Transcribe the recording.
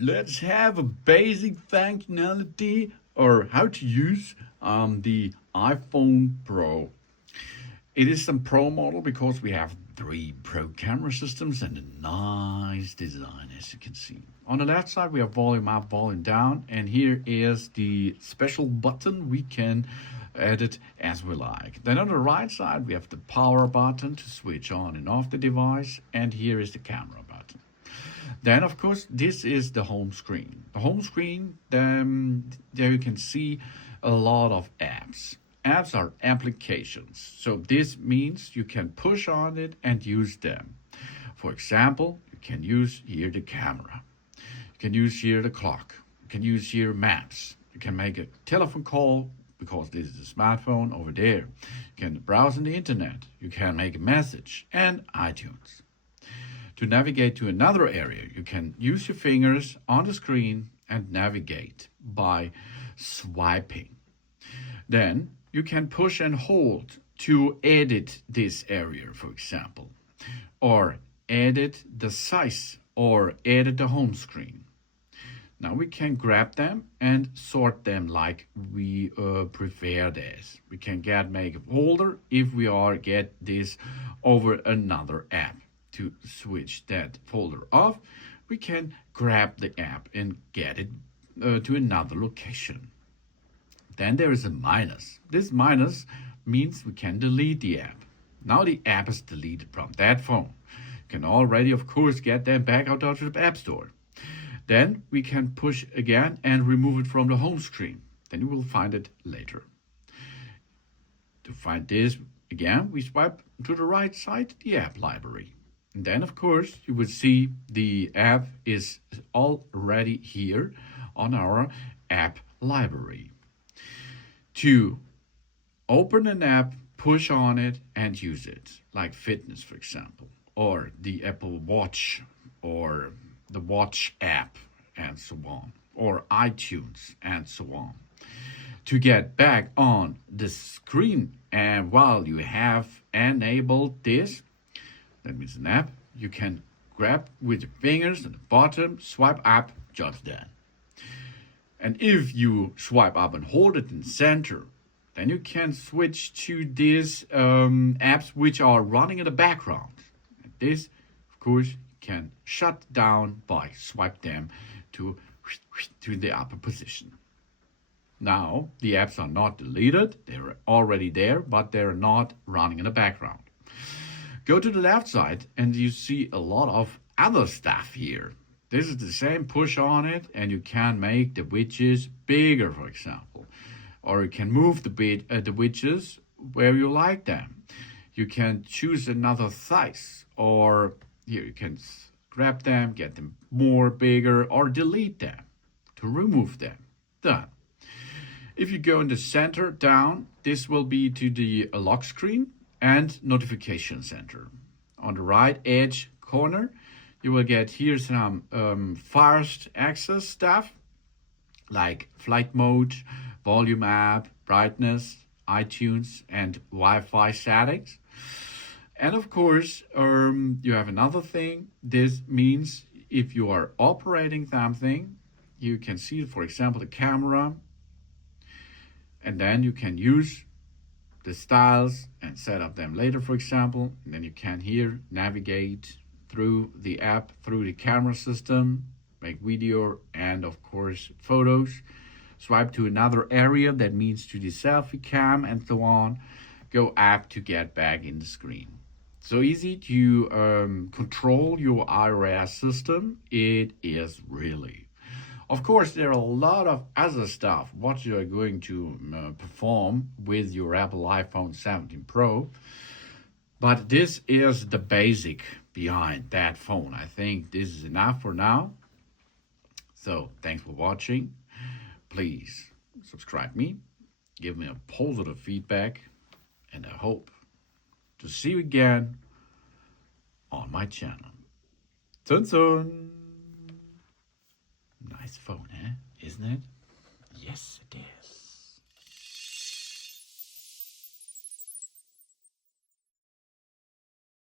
let's have a basic functionality or how to use the iPhone Pro. It is a Pro model because we have three Pro camera systems and a nice design, as you can see. On the left side, we have volume up, volume down, and here is the special button we can edit as we like. Then on the right side, we have the power button to switch on and off the device, and here is the camera button. Then, of course, this is the home screen. The home screen, there you can see a lot of apps. Apps are applications. So this means you can push on it and use them. For example, you can use here the camera. You can use here the clock. You can use here maps. You can make a telephone call because this is a smartphone over there. You can browse on the internet. You can make a message and iTunes. To navigate to another area, you can use your fingers on the screen and navigate by swiping. Then you can push and hold to edit this area, for example, or edit the size or edit the home screen. Now we can grab them and sort them like we prefer this. We can make a folder if we are get this over another app. To switch that folder off, we can grab the app and get it to another location. Then there is a minus. This minus means we can delete the app. Now the app is deleted from that phone. You can already, of course, get them back out of the App Store. Then we can push again and remove it from the home screen. Then you will find it later. To find this again, we swipe to the right side, the app library. And then, of course, you will see the app is already here on our app library. To open an app, push on it and use it, like fitness, for example, or the Apple Watch, or the Watch app, and so on, or iTunes, and so on. To get back on the screen, and while you have enabled this, that means an app, you can grab with your fingers at the bottom, swipe up, just that. And if you swipe up and hold it in center, then you can switch to these apps which are running in the background. And this, of course, can shut down by swipe them to the upper position. Now, the apps are not deleted, they're already there, but they're not running in the background. Go to the left side and you see a lot of other stuff here. This is the same, push on it and you can make the widgets bigger, for example. Or you can move the widgets where you like them. You can choose another size, or here you can grab them, get them more bigger, or delete them to remove them. Done. If you go in the center down, this will be to the lock screen and notification center. On the right edge corner, you will get here some fast access stuff like flight mode, volume app, brightness, iTunes, and Wi-Fi settings. And of course, you have another thing. This means if you are operating something, you can see, for example, the camera, and then you can use the styles and set up them later, for example. And then you can here navigate through the app, through the camera system, make video and of course photos. Swipe to another area, that means to the selfie cam and so on. Go up to get back in the screen. So easy to control your iOS system. It is really. Of course, there are a lot of other stuff what you are going to perform with your Apple iPhone 17 Pro. But this is the basic behind that phone. I think this is enough for now. So thanks for watching. Please subscribe me, give me a positive feedback, and I hope to see you again on my channel. Soon soon. Nice phone, eh? Isn't it? Yes, it is.